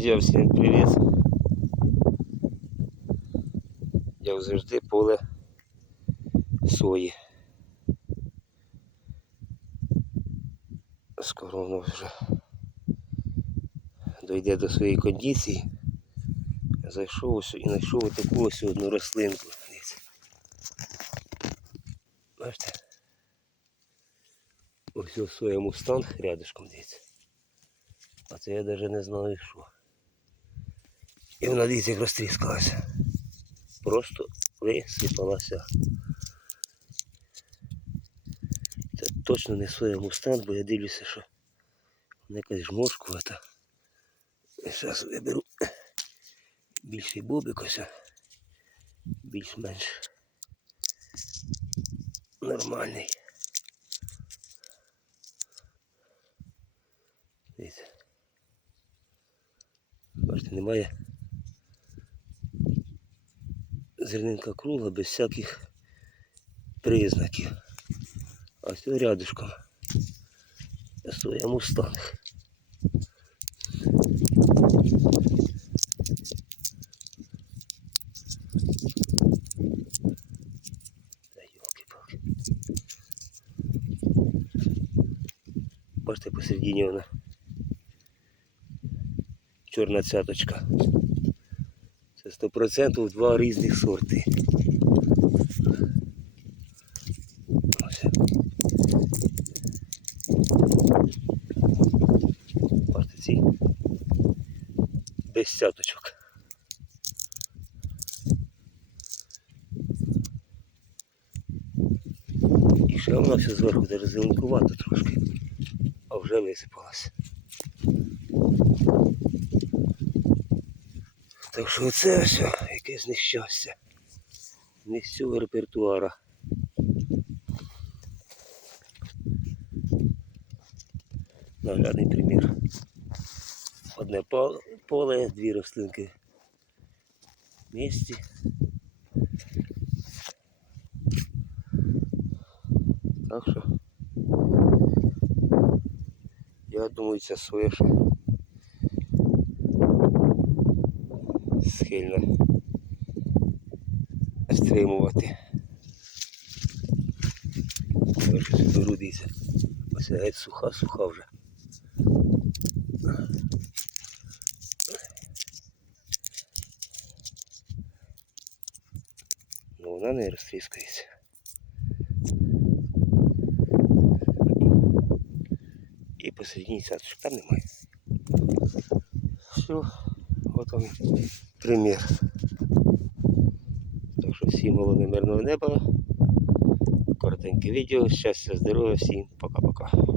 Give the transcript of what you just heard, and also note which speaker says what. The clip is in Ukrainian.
Speaker 1: Друзі, всім привіт. Як завжди поле сої. Скоро воно вже дойде до своєї кондиції. Зайшов ось і знайшов таку ось одну рослинку. Бачите? Ось ось соя мустанг рядышком дивіться. А це я навіть не знаю що. І вона дивіться, як розтріскалася. Просто висипалася. Це точно не соя мустанг, бо я дивлюся, що вона якась жмошкувата. Зараз виберу більший бобик. Більш-менш нормальний. Бачите, немає зернинка кругла без всяких признаків. А ось рядышком соя мустанг. Бачите, посередині вона чорна цяточка. Це 100% два різних сорти. Ось. Бачите, ці без. І ще вона все зверху даже зеленкувато трошки, а вже висипалася. Так що оце все якесь нещастя. Не з цього репертуара. Наглядний примір. Одне поле, дві рослинки в місті. Так що я думаю, ця соя ще схильна стримувати. Я щось. Ось геть суха, суха вже. Ну вона не розтріскається. І посередині цяточок там немає. Все, от вам примір. Так що всім головне мирного неба. Коротеньке відео. Щастя, здоров'я, всім пока-пока.